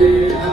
day.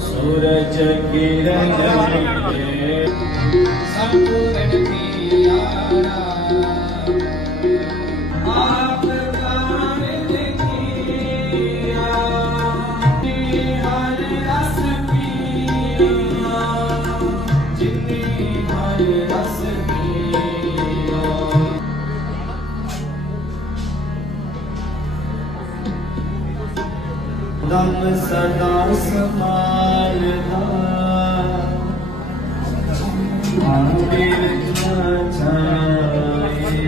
ਸੂਰਜ ਕਿਰਨ ਕੇ ਸੰਪੂਰਨ दम सदा समालना आमिर छाए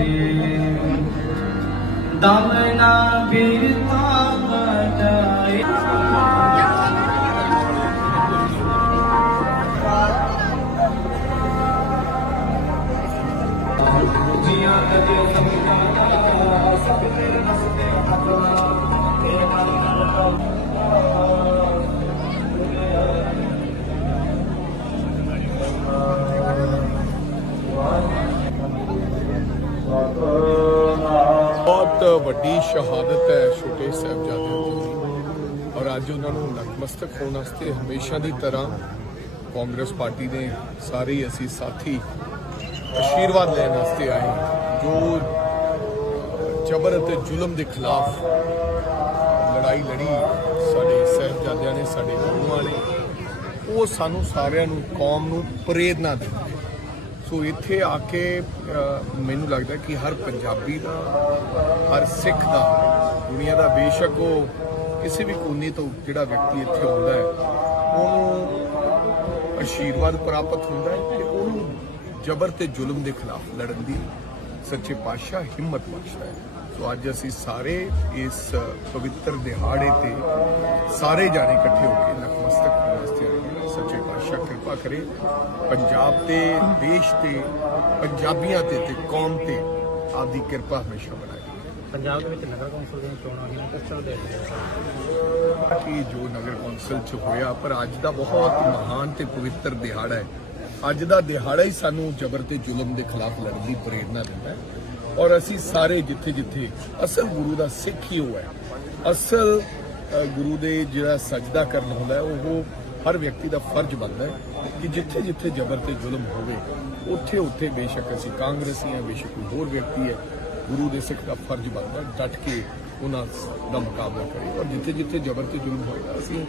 दम ना बिरता मनाए जिया कदे ਬਹੁਤ ਵੱਡੀ ਸ਼ਹਾਦਤ ਹੈ ਛੋਟੇ ਸਾਹਿਬਜ਼ਾਦਿਆਂ ਦੀ। ਔਰ ਅੱਜ ਉਹਨਾਂ ਨੂੰ ਨਤਮਸਤਕ ਹੋਣ ਵਾਸਤੇ ਹਮੇਸ਼ਾ ਦੀ ਤਰ੍ਹਾਂ ਕਾਂਗਰਸ ਪਾਰਟੀ ਦੇ ਸਾਰੇ ਅਸੀਂ ਸਾਥੀ ਆਸ਼ੀਰਵਾਦ ਲੈਣ ਵਾਸਤੇ ਆਏ ਜੋ ਜਬਰ ਅਤੇ ਜ਼ੁਲਮ ਦੇ ਖਿਲਾਫ ਲੜਾਈ ਲੜੀ ਸਾਡੇ ਸਾਹਿਬਜ਼ਾਦਿਆਂ ਨੇ, ਸਾਡੇ ਗੁਰੂਆਂ ਨੇ, ਉਹ ਸਾਨੂੰ ਸਾਰਿਆਂ ਨੂੰ ਕੌਮ ਨੂੰ ਪ੍ਰੇਰਨਾ ਦਿੰਦੀ ਸੋ ਇੱਥੇ ਆ ਕੇ ਮੈਨੂੰ ਲੱਗਦਾ ਕਿ ਹਰ ਪੰਜਾਬੀ ਦਾ, ਹਰ ਸਿੱਖ ਦਾ, ਦੁਨੀਆ ਦਾ ਬੇਸ਼ੱਕ ਉਹ ਕਿਸੇ ਵੀ ਕੋਨੇ ਤੋਂ ਜਿਹੜਾ ਵਿਅਕਤੀ ਇੱਥੇ ਆਉਂਦਾ ਹੈ, ਉਹਨੂੰ ਆਸ਼ੀਰਵਾਦ ਪ੍ਰਾਪਤ ਹੁੰਦਾ ਹੈ ਤੇ ਉਹਨੂੰ ਜ਼ਬਰ ਤੇ ਜ਼ੁਲਮ ਦੇ ਖਿਲਾਫ ਲੜਨ ਦੀ ਸੱਚੇ ਪਾਤਸ਼ਾਹ ਹਿੰਮਤ ਬਖਸ਼ਦਾ ਹੈ। ਸੋ ਅੱਜ ਅਸੀਂ ਸਾਰੇ ਇਸ ਪਵਿੱਤਰ ਦਿਹਾੜੇ ਤੇ ਸਾਰੇ ਜਾਣੇ ਇਕੱਠੇ ਹੋ ਕੇ ਨਤਮਸਤਕ ਹੋਣ ਵਾਸਤੇ ਆਏ ਸੱਚੇ ਪਾਤਸ਼ਾਹ ਕਿਰਪਾ ਕਰੇ। ਪੰਜਾਬ ਤੇ ਦੇਸ਼ ਤੇ ਪੰਜਾਬੀਆਂ ਤੇ ਤੇ ਕੌਮ ਤੇ ਆਪਦੀ ਕਿਰਪਾ ਹਮੇਸ਼ਾ ਬਣਾਏ ਪੰਜਾਬ ਦੇ ਵਿੱਚ ਨਗਰ ਕੌਂਸਲ ਦੀਆਂ ਚੋਣਾਂ ਹੋਈਆਂ ਕਿਸ ਤਰ੍ਹਾਂ ਦੇ ਕਿ ਜੋ ਨਗਰ ਕੌਂਸਲ ਚ ਹੋਇਆ ਪਰ ਅੱਜ ਦਾ ਬਹੁਤ ਮਹਾਨ ਤੇ ਪਵਿੱਤਰ ਦਿਹਾੜਾ ਹੈ। ਅੱਜ ਦਾ ਦਿਹਾੜਾ ਹੀ ਸਾਨੂੰ ਜ਼ਬਰ ਤੇ ਜ਼ੁਲਮ ਦੇ ਖਿਲਾਫ ਲੜਨ ਦੀ ਪ੍ਰੇਰਣਾ ਦਿੰਦਾ ਹੈ। ਔਰ ਅਸੀਂ ਸਾਰੇ ਜਿੱਥੇ ਜਿੱਥੇ ਅਸਲ ਗੁਰੂ ਦਾ ਸਿੱਖ ਹੀ ਉਹ ਹੈ। ਅਸਲ ਗੁਰੂ ਦੇ ਜਿਹੜਾ ਸਜਦਾ ਕਰਨ ਹੁੰਦਾ ਉਹ ਹਰ ਵਿਅਕਤੀ ਦਾ ਫਰਜ਼ ਬਣਦਾ ਹੈ ਕਿ ਜਿੱਥੇ ਜਿੱਥੇ ਜ਼ਬਰ ਤੇ ਜ਼ੁਲਮ ਹੋਵੇ, ਉੱਥੇ ਉੱਥੇ ਬੇਸ਼ੱਕ ਅਸੀਂ ਕਾਂਗਰਸੀ ਹਾਂ, ਬੇਸ਼ੱਕ ਕੋਈ ਹੋਰ ਵਿਅਕਤੀ ਹੈ, ਗੁਰੂ ਦੇ ਸਿੱਖ ਦਾ ਫਰਜ਼ ਬਣਦਾ ਹੈ ਡਟ ਕੇ ਉਹਨਾਂ ਦਾ ਮੁਕਾਬਲਾ ਕਰੇ। ਔਰ ਜਿੱਥੇ ਜਿੱਥੇ ਜ਼ਬਰ ਤੇ ਜ਼ੁਲਮ ਹੋਏਗਾ, ਅਸੀਂ